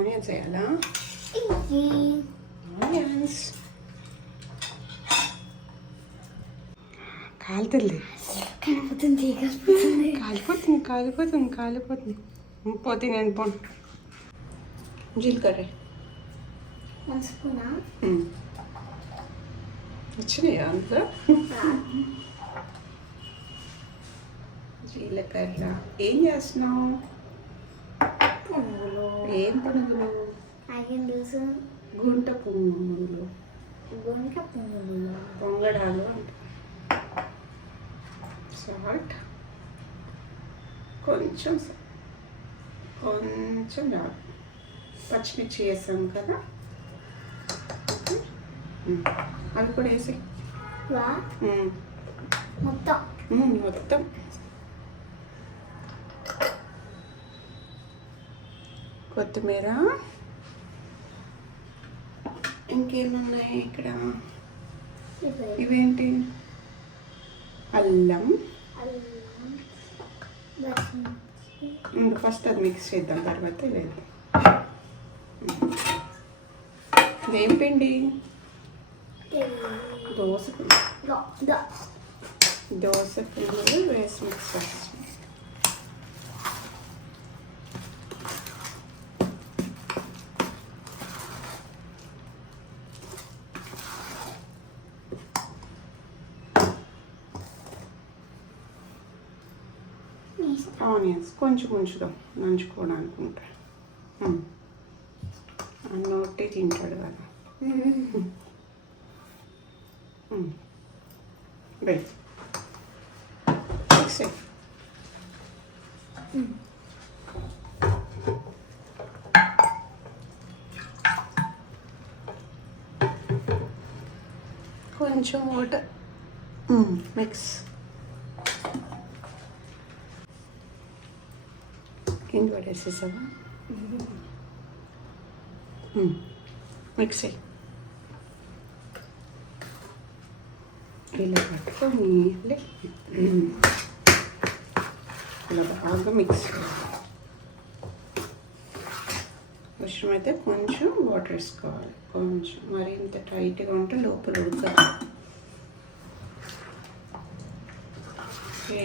Onions వేయాలా onions కాలుతుంది కనపడుతుంది కనపడుతుంది కాలిపోతుంది. కాలిపోతుంది కాలిపోతుంది. పోతే నేను పోను. జీలకర్ర వన్ స్పూనా. వచ్చినాయా అంతా జీలకర్ర. ఏం చేస్తున్నావు? ఏం పునుగులు జ్యూస్ గుంట పునుగులు గుంట పునుగులు పొంగడాలు అంట. సాల్ట్. కొంచెం కొంచెం రాదు. పచ్చిమిర్చి వేసాం కదా. అవి కూడా వేసి మొత్తం? మొత్తం. కొత్తిమీర. ఇంకేమున్నాయి ఇక్కడ? ఇవి ఇవేంటి? అల్లం. ఇంకా ఫస్ట్ అది మిక్స్ చేద్దాం తర్వాత లేదు. ఇదేం పిండి? దోశ పిండి. దోశ పిండి వేసి మిక్స్ చేస్తాం. ఆనియన్స్. కొంచెం ఉంచుదాం నంచుకోవడానికి ఉంటాయి. అన్నొట్టి తింటాడు కదా. చేయి. కొంచెం వాటర్ మిక్స్ కింద పడేసేసావా? మిక్సీ ఇలా పట్టుకొని ఇలా బాగా మిక్స్ అవసరం అయితే కొంచెం వాటర్ వేసుకోవాలి. కొంచెం మరి ఇంత టైట్గా ఉంటే లోపల ఉడకాలి ఓకే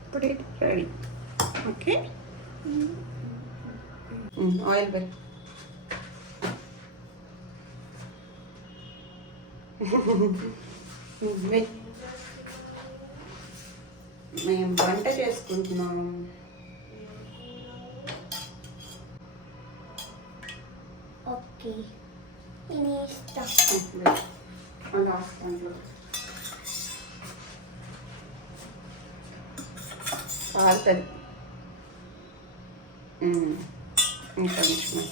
ఇప్పుడు ఇది రెడీ ఓకే ఆయిల్ బెల్ మేము వంట చేసుకుంటున్నాం ఓకే ఇది ఇష్టం అలా దాంట్లో కాలుతుంది ఇంకా కొంచెం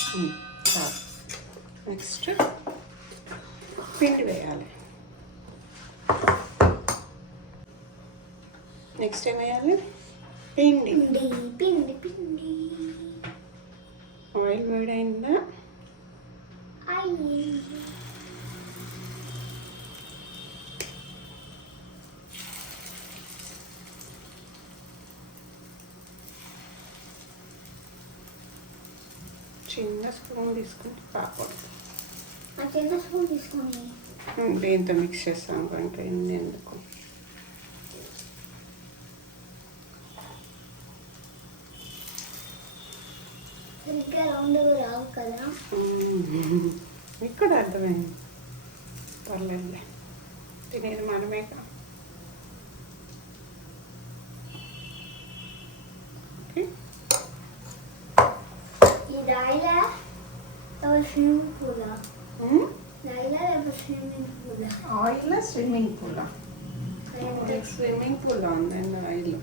చాలు నెక్స్ట్ పిండి వేయాలి నెక్స్ట్ ఏం వేయాలి పిండి పిండి పిండి పిండి ఆయిల్ వేడైందా చిన్న స్పూన్ తీసుకుంటే కాకూడదు ఆ చిన్న స్పూన్ తీసుకొని దీంతో మిక్స్ చేస్తాం కనుక ఎందుకు రావు కదా ఇక్కడ అర్థమైంది పర్లేదులే తినేది మనమే swimming పూలా? Oil swimming pool? Swimming pool ఉందండి ఆయిల్.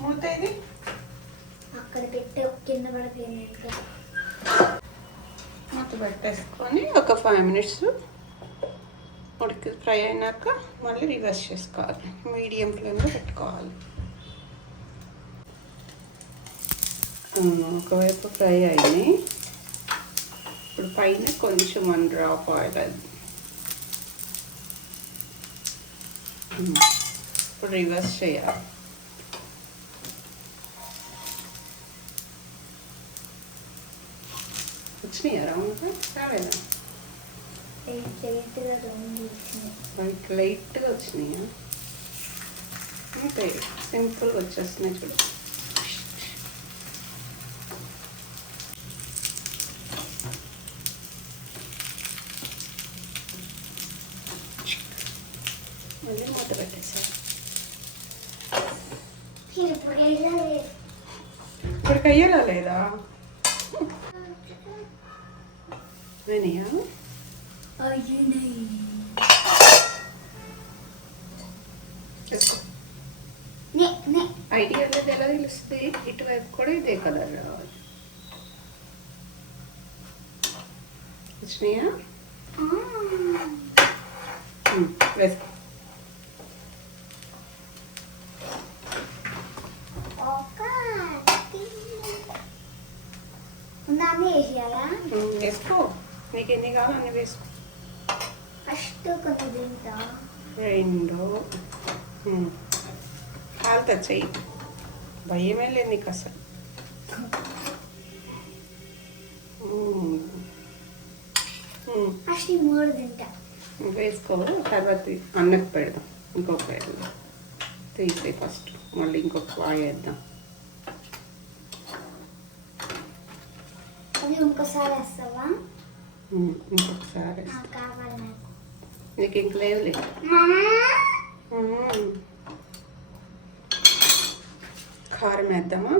మూత ఇది? అక్కడ పెట్టే కింద పడిపోయింది మూత పెట్టేసుకొని ఒక ఫైవ్ మినిట్స్ ఉడికి ఫ్రై అయినాక మళ్ళీ రివర్స్ చేసుకోవాలి. మీడియం ఫ్లేమ్లో పెట్టుకోవాలి. ఒకవైపు ఫ్రై అయినాయి ఇప్పుడు పైన కొంచెం వన్ డ్రాప్ ఆయిల్ అది. ఇప్పుడు రివర్స్ చేయాలి. వచ్చినాయా రౌండ్గా రాలేదా? లైట్ లైట్గా వచ్చినాయా? అంతే సింపుల్గా వచ్చేస్తున్నాయి చూడు మళ్ళీ మూత పెట్టేసారు నేను ఇప్పుడు అయ్యేలా లేదా? వినయా? ఐడియా అనేది ఎలా తెలుస్తుంది? ఇటువైపు కూడా ఇదే కలర్ రావాలి. వచ్చినాయా వేసుకో ఒక ఉందాన్ని వేసేయాలా? వేసుకో. నీకు ఎన్ని కావాలో అన్ని వేసుకో. ఫస్ట్ కొంచెం తింటా రెండు. కాలుతా చెయ్యి. భయమే లేదు నీకు అసలు. ఫస్ట్ మూడు తింటా వేసుకో. తర్వాత అన్నకు పెడదాం. ఇంకొక పెడదాం. తీసే ఫస్ట్. మళ్ళీ ఇంకొక వాయి వేద్దాం. ఇంకోసారి వేస్తావా ఇంకొకసారి నాకు ఇంక లేవులే. కారం వేద్దామా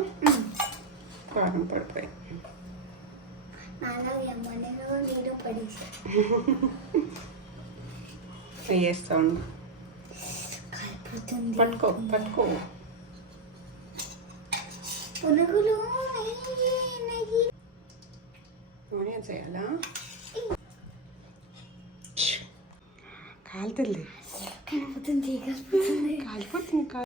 కారం పడిపోయి వేస్తాను పట్టుకో పట్టుకో పునుగులు వేయాలా కాలుతుంది కాలిపోతుంది